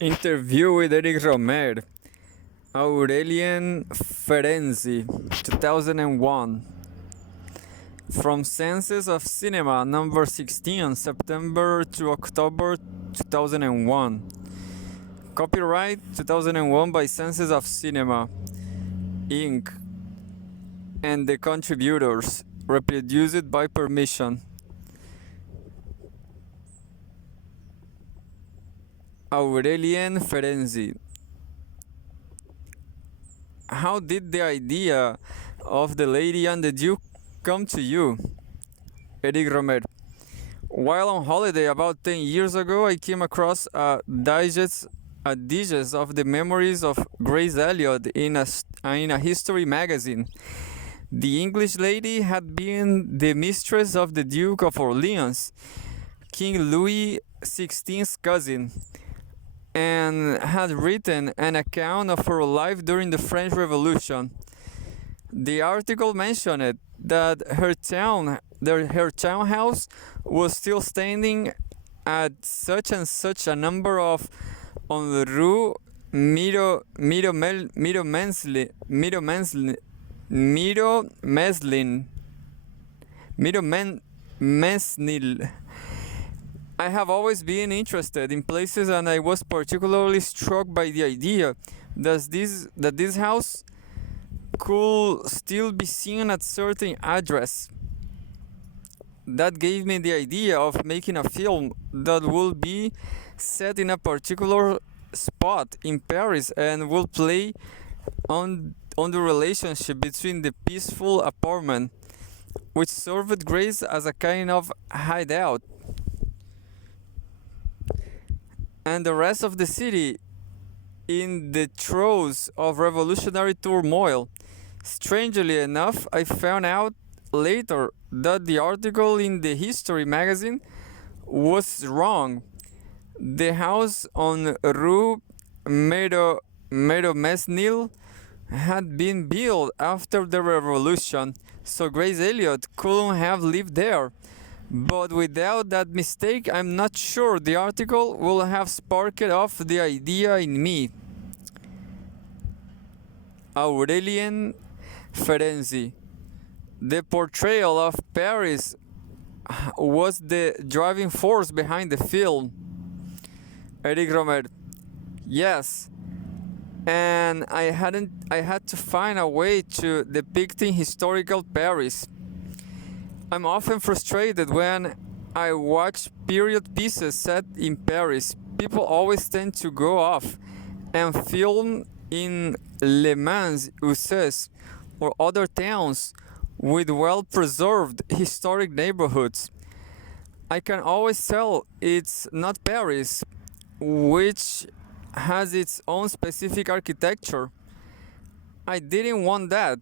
Interview with Eric Rohmer, Aurélien Ferenzi, 2001. From Senses of Cinema, number 16, September to October 2001. Copyright 2001 by Senses of Cinema, Inc. and the contributors, reproduced by permission. Aurélien Ferenzi. How did the idea of the Lady and the Duke come to you? Eric Rohmer. While on holiday about 10 years ago, I came across a digest of the memories of Grace Elliott in a history magazine. The English lady had been the mistress of the Duke of Orleans, King Louis XVI's cousin, and had written an account of her life during the French Revolution. The article mentioned that her townhouse was still standing at such and such a number of on the Rue Mesnil. I have always been interested in places, and I was particularly struck by the idea that this house could still be seen at certain address. That gave me the idea of making a film that would be set in a particular spot in Paris and would play on the relationship between the peaceful apartment, which served Grace as a kind of hideout, and the rest of the city in the throes of revolutionary turmoil. Strangely enough, I found out later that the article in the history magazine was wrong. The house on Rue Mesnil had been built after the revolution, so Grace Elliott couldn't have lived there. But without that mistake, I'm not sure the article will have sparked off the idea in me. Aurélien Ferenzi. The portrayal of Paris was the driving force behind the film. Eric Rohmer. Yes. And I had to find a way to depicting historical Paris. I'm often frustrated when I watch period pieces set in Paris. People always tend to go off and film in Le Mans, Uzès, or other towns with well-preserved historic neighborhoods. I can always tell it's not Paris, which has its own specific architecture. I didn't want that,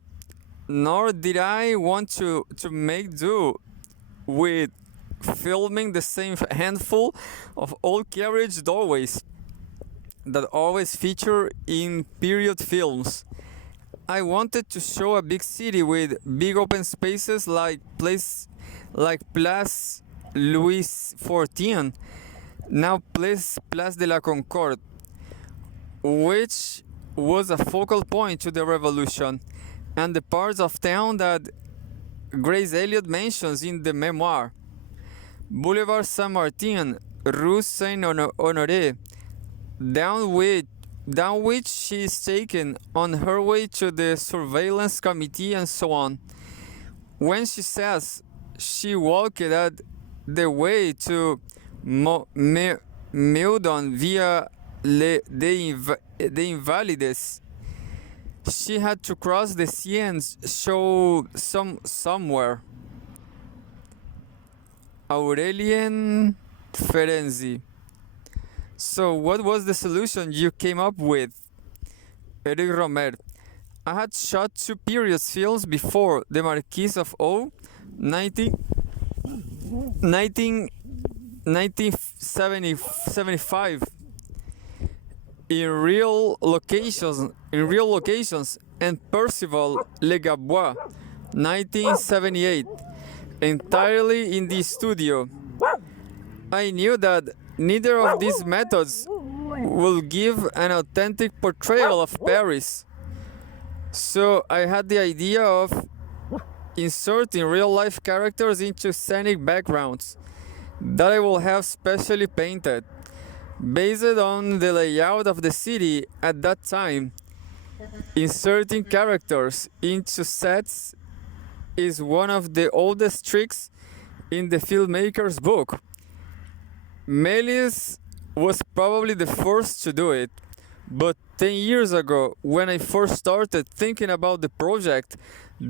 nor did I want to make do with filming the same handful of old carriage doorways that always feature in period films. I wanted to show a big city with big open spaces like Place Louis XIV, now Place de la Concorde, which was a focal point to the revolution, and the parts of town that Grace Elliott mentions in the memoir. Boulevard Saint-Martin, Rue Saint-Honoré, down which she is taken on her way to the surveillance committee, and so on. When she says she walked at the way to Meudon via the Invalides, she had to cross the Seine show somewhere. Aurélien Ferenzi. So what was the solution you came up with? Eric Rohmer. I had shot 2 period films before, The Marquis of O, 1975, in real locations, and Percival Le Gabois, 1978, entirely in the studio. I knew that neither of these methods will give an authentic portrayal of Paris. So I had the idea of inserting real life characters into scenic backgrounds that I will have specially painted based on the layout of the city at that time. Inserting characters into sets is one of the oldest tricks in the filmmaker's book. Méliès was probably the first to do it, but 10 years ago, when I first started thinking about the project,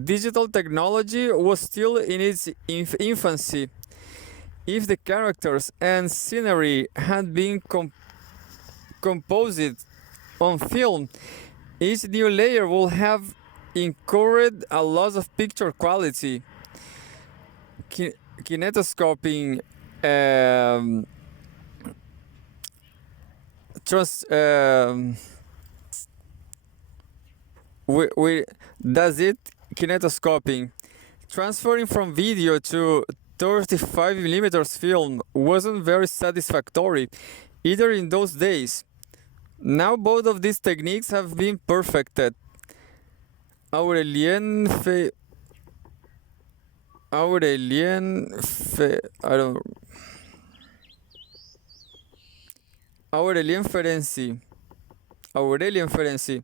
digital technology was still in its infancy. If the characters and scenery had been composed on film, each new layer will have incurred a loss of picture quality. Kinetoscoping does it. Kinetoscoping transferring from video to 35 millimeters film wasn't very satisfactory either in those days. Now both of these techniques have been perfected. Aurélien Ferenzi.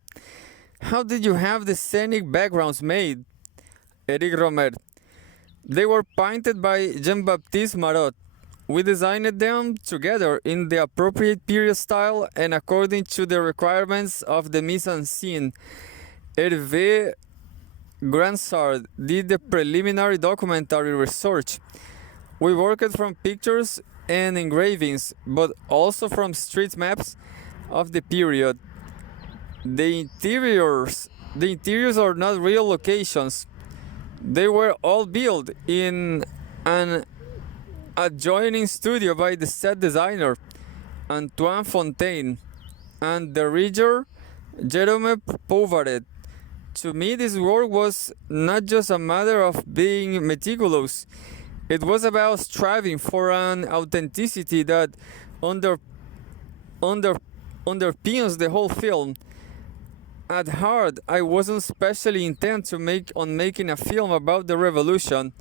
How did you have the scenic backgrounds made? Eric Rohmer. They were painted by Jean-Baptiste Marot. We designed them together in the appropriate period style and according to the requirements of the mise-en-scene. Hervé Gransard did the preliminary documentary research. We worked from pictures and engravings, but also from street maps of the period. The interiors are not real locations. They were all built in an adjoining studio by the set designer, Antoine Fontaine, and the rigger, Jérôme Pouvaret. To me, this work was not just a matter of being meticulous. It was about striving for an authenticity that underpins the whole film. At heart, I wasn't specially intent to making a film about the revolution.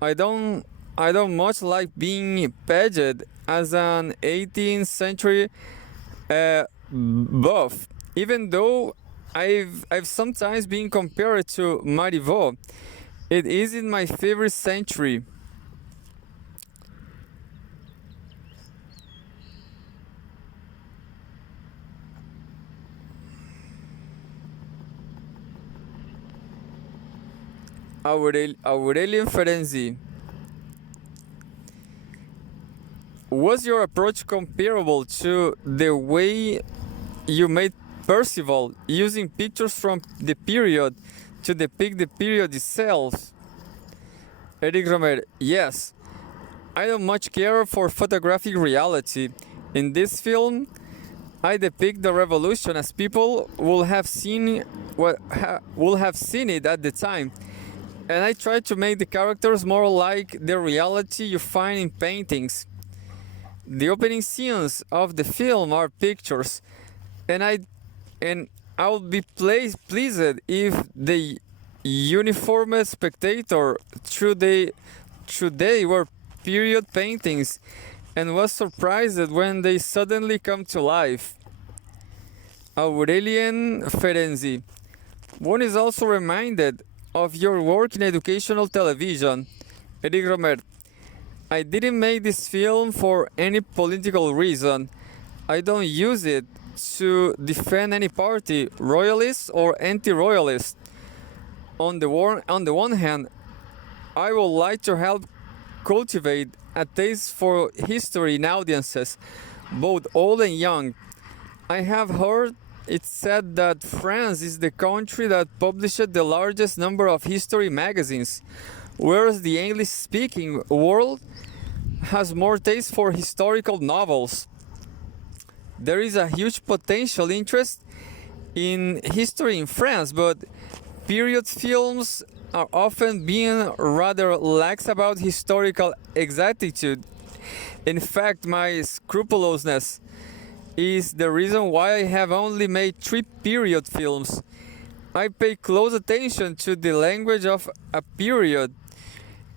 I don't much like being pegged as an 18th century buff, even though I've sometimes been compared to Marivaux. It isn't my favorite century. Aurélien Ferenzi. Was your approach comparable to the way you made Percival, using pictures from the period to depict the period itself? Eric Rohmer. Yes. I don't much care for photographic reality. In this film, I depict the revolution as people will have seen it at the time. And I try to make the characters more like the reality you find in paintings. The opening scenes of the film are pictures, and I would be pleased if the uniformed spectator through they were period paintings, and was surprised when they suddenly come to life. Aurélien Ferenzi. One is also reminded of your work in educational television. Eric Rohmer. I didn't make this film for any political reason. I don't use it to defend any party, royalist or anti-royalist. On the one hand, I would like to help cultivate a taste for history in audiences, both old and young. I have heard it said that France is the country that published the largest number of history magazines, whereas the English-speaking world has more taste for historical novels. There is a huge potential interest in history in France, but period films are often being rather lax about historical exactitude. In fact, my scrupulousness is the reason why I have only made 3 period films. I pay close attention to the language of a period,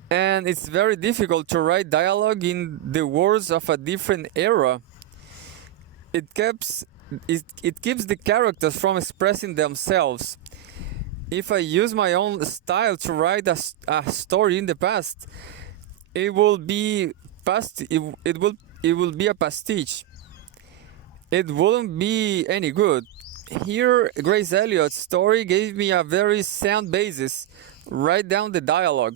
and it's very difficult to write dialogue in the words of a different era. It keeps the characters from expressing themselves. If I use my own style to write a story in the past, it will be it will be a pastiche. It wouldn't be any good. Here, Grace Elliott's story gave me a very sound basis. Write down the dialogue.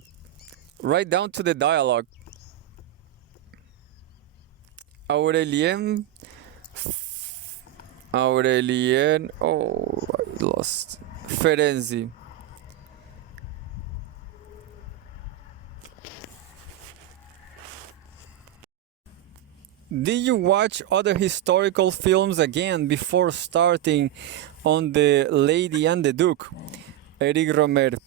Write down to the dialogue. Aurélien. Oh, I lost. Ferenzi. Did you watch other historical films again before starting on The Lady and the Duke? Eric Rohmer.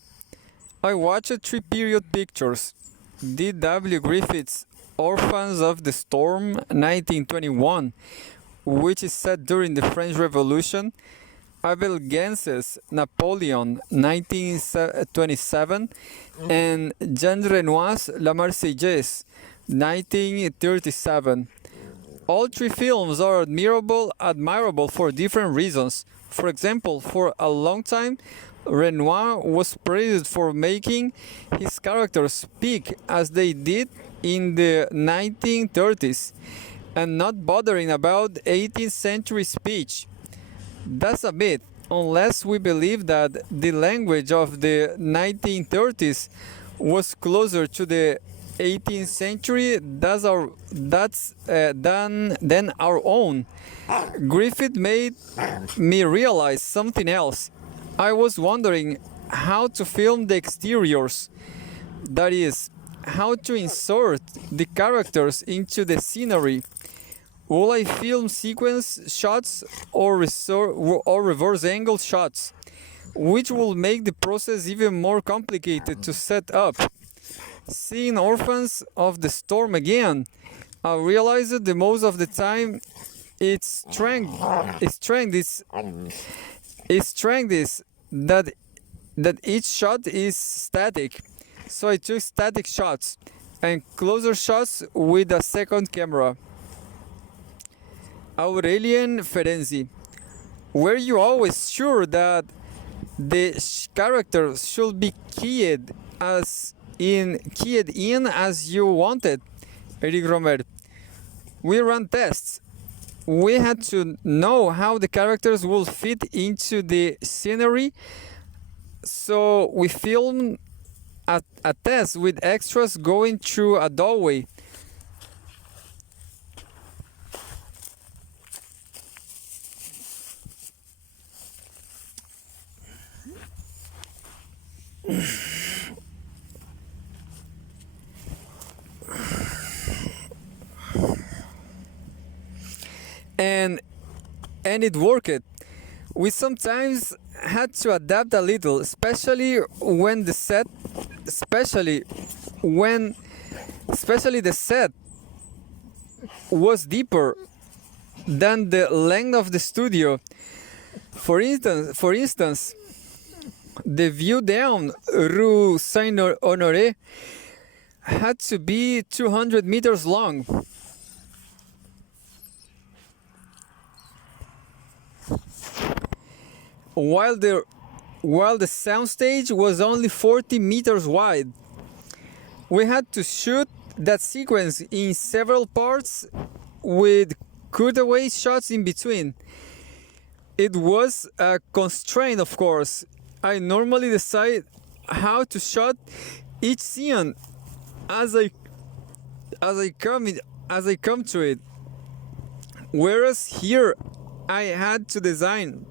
I watched 3 period pictures. D.W. Griffith's Orphans of the Storm, 1921, which is set during the French Revolution. Abel Gance's Napoleon, 1927, and Jean Renoir's La Marseillaise, 1937. All 3 films are admirable for different reasons. For example, for a long time, Renoir was praised for making his characters speak as they did in the 1930s and not bothering about 18th century speech. That's a myth, unless we believe that the language of the 1930s was closer to the 18th century than our own. Griffith made me realize something else. I was wondering how to film the exteriors, that is, how to insert the characters into the scenery. Will I film sequence shots or reverse angle shots, which will make the process even more complicated to set up? Seeing Orphans of the Storm again, I realized that the most of the time its strength is that each shot is static. So I took static shots and closer shots with a second camera. Aurélien Ferenzi. Were you always sure that the characters should be keyed in as you wanted? Eric Rohmer. We ran tests. We had to know how the characters would fit into the scenery, so we filmed a test with extras going through a doorway. And it worked. We sometimes had to adapt a little, especially the set was deeper than the length of the studio. For instance, the view down Rue Saint-Honoré had to be 200 meters long. While the soundstage was only 40 meters wide. We had to shoot that sequence in several parts with cutaway shots in between. It was a constraint, of course. I normally decide how to shot each scene as I come to it. Whereas here I had to design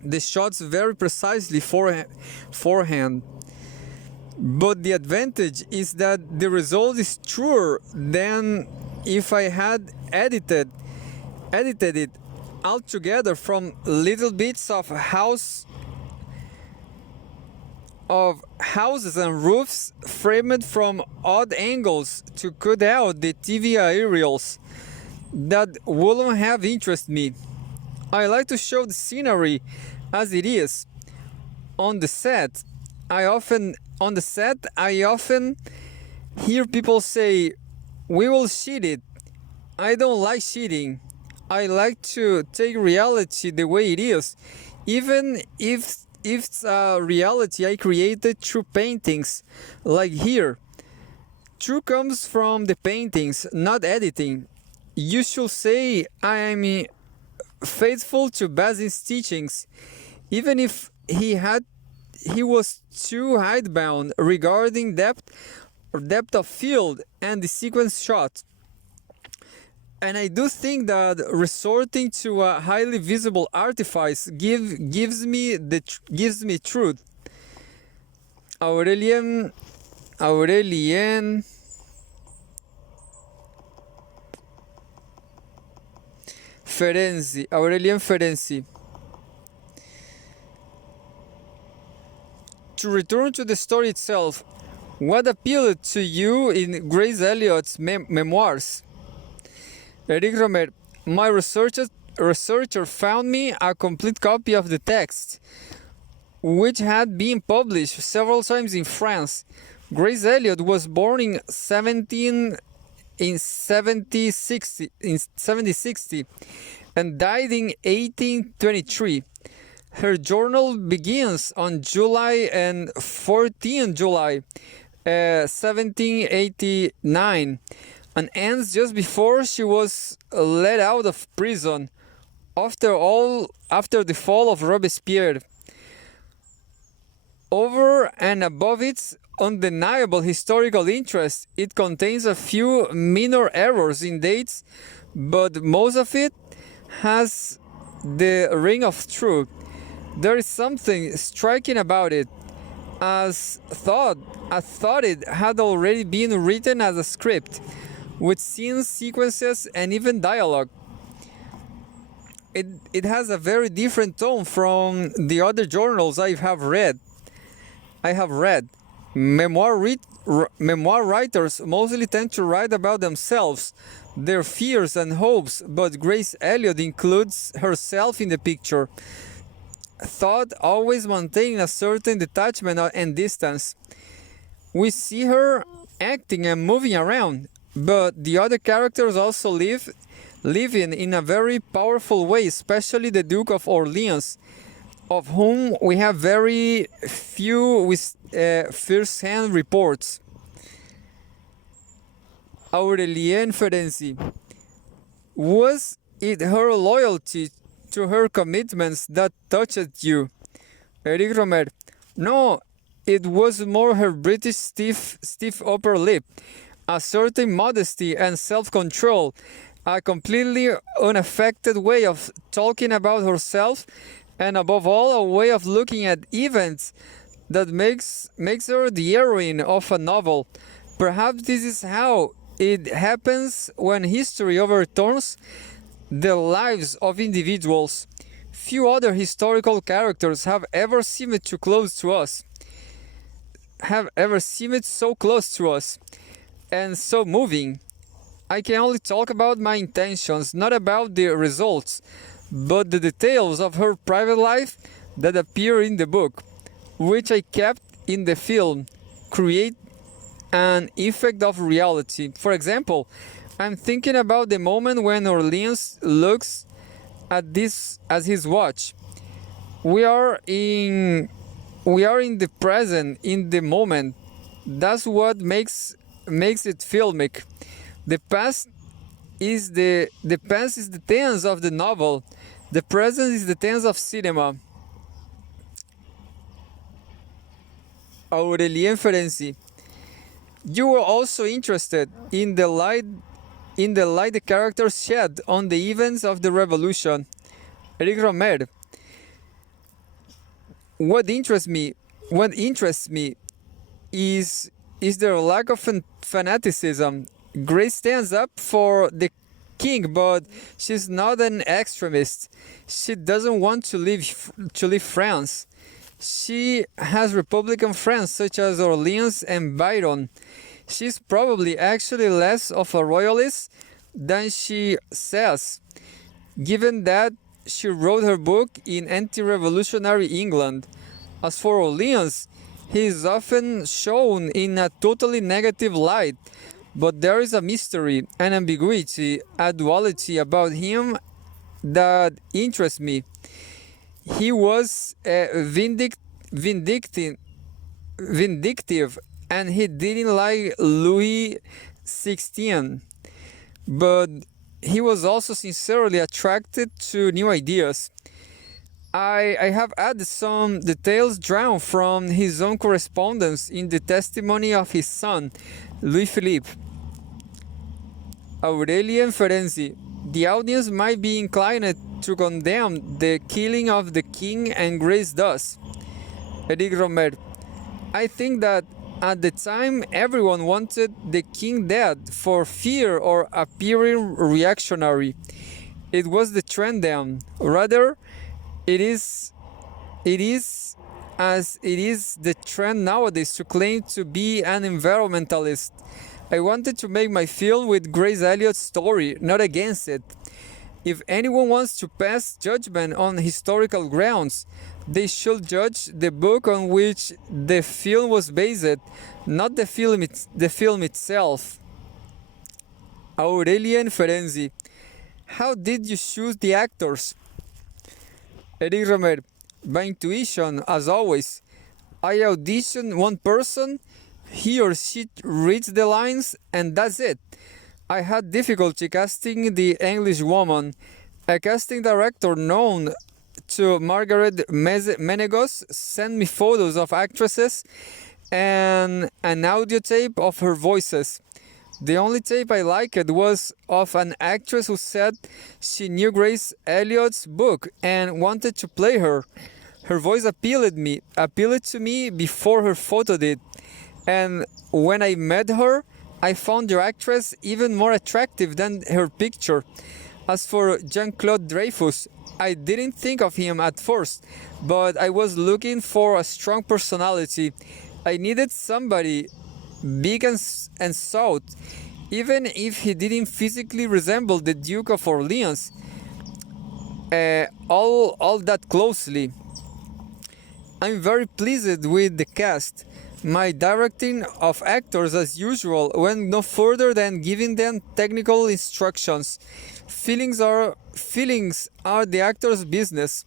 the shots very precisely forehand. But the advantage is that the result is truer than if I had edited it altogether from little bits of houses and roofs framed from odd angles to cut out the TV aerials. that wouldn't have interested me. I like to show the scenery as it is. On the set, I often hear people say, "We will cheat it." I don't like cheating. I like to take reality the way it is, even if it's a reality I created through paintings, like here. True comes from the paintings, not editing. You should say I am faithful to Basin's teachings, even if he was too hidebound regarding depth of field and the sequence shot. And I do think that resorting to a highly visible artifice gives me truth. Aurélien Ferenzi. To return to the story itself, what appealed to you in Grace Elliott's memoirs? Eric Rohmer, my researcher found me a complete copy of the text, which had been published several times in France. Grace Elliott was born in 1760 and died in 1823. Her journal begins on July and 14 July 1789 and ends just before she was let out of prison after the fall of Robespierre. Over and above its undeniable historical interest, it contains a few minor errors in dates, but most of it has the ring of truth. There is something striking about it, I thought it had already been written as a script, with scenes, sequences, and even dialogue. It has a very different tone from the other journals I have read. Memoir writers mostly tend to write about themselves, their fears and hopes, but Grace Elliott includes herself in the picture. Thought always maintaining a certain detachment and distance. We see her acting and moving around, but the other characters also living in a very powerful way, especially the Duke of Orleans, of whom we have very few first-hand reports. Aurélien Ferenzi. Was it her loyalty to her commitments that touched you? Eric Rohmer. No, it was more her British stiff upper lip, a certain modesty and self-control, a completely unaffected way of talking about herself, and above all, a way of looking at events that makes her the heroine of a novel. Perhaps this is how it happens when history overturns the lives of individuals. Few other historical characters have ever seemed so close to us, and so moving. I can only talk about my intentions, not about the results, but the details of her private life that appear in the book, which I kept in the film, create an effect of reality. For example, I'm thinking about the moment when Orleans looks at this as his watch. We are in the present, in the moment. That's what makes it filmic. The past is the tense of the novel. The present is the tense of cinema. Aurélien Ferenzi. You were also interested in the light the characters shed on the events of the revolution. Eric Rohmer. What interests me is their lack of fanaticism. Grace stands up for the king, but she's not an extremist. She doesn't want to leave France. She has Republican friends such as Orleans and Byron. She's probably actually less of a royalist than she says, given that she wrote her book in anti-revolutionary England. As for Orleans, he is often shown in a totally negative light, but there is a mystery, an ambiguity, a duality about him that interests me. He was vindictive, and he didn't like Louis XVI, but he was also sincerely attracted to new ideas. I have added some details drawn from his own correspondence in the testimony of his son, Louis Philippe. Aurélien Ferenzi. The audience might be inclined to condemn the killing of the king and grace thus. Eric Rohmer. I think that at the time everyone wanted the king dead for fear or appearing reactionary. It was the trend then. Rather, it is as it is the trend nowadays to claim to be an environmentalist. I wanted to make my film with Grace Elliott's story, not against it. If anyone wants to pass judgment on historical grounds, they should judge the book on which the film was based, not the film itself. Aurélien Ferenzi. How did you choose the actors? Eric Rohmer. By intuition, as always. I audition one person, he or she reads the lines, and that's it. I had difficulty casting the English woman. A casting director known to Margaret Menegos sent me photos of actresses and an audio tape of her voices. The only tape I liked was of an actress who said she knew Grace Elliott's book and wanted to play her. Her voice appealed to me before her photo did. And when I met her, I found the actress even more attractive than her picture. As for Jean-Claude Dreyfus, I didn't think of him at first, but I was looking for a strong personality. I needed somebody big and stout, even if he didn't physically resemble the Duke of Orleans all that closely. I'm very pleased with the cast. My directing of actors, as usual, went no further than giving them technical instructions. Feelings are the actor's business.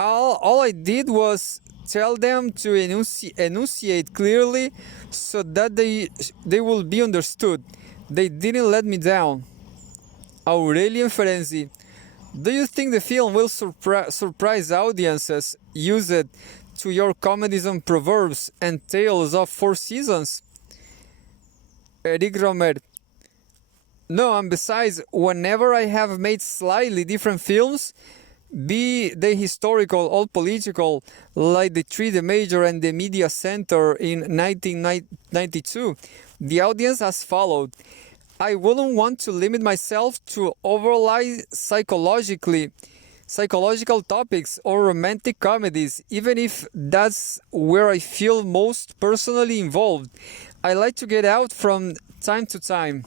All I did was tell them to enunciate clearly so that they will be understood. They didn't let me down. Aurélien Ferenzi. Do you think the film will surprise audiences used to your comedies on proverbs and tales of 4 seasons? Eric Rohmer. No, and besides, whenever I have made slightly different films, be they historical or political, like The Tree, the Major, and the Media Center in 1992, the audience has followed. I wouldn't want to limit myself to overly psychological topics or romantic comedies, even if that's where I feel most personally involved. I like to get out from time to time.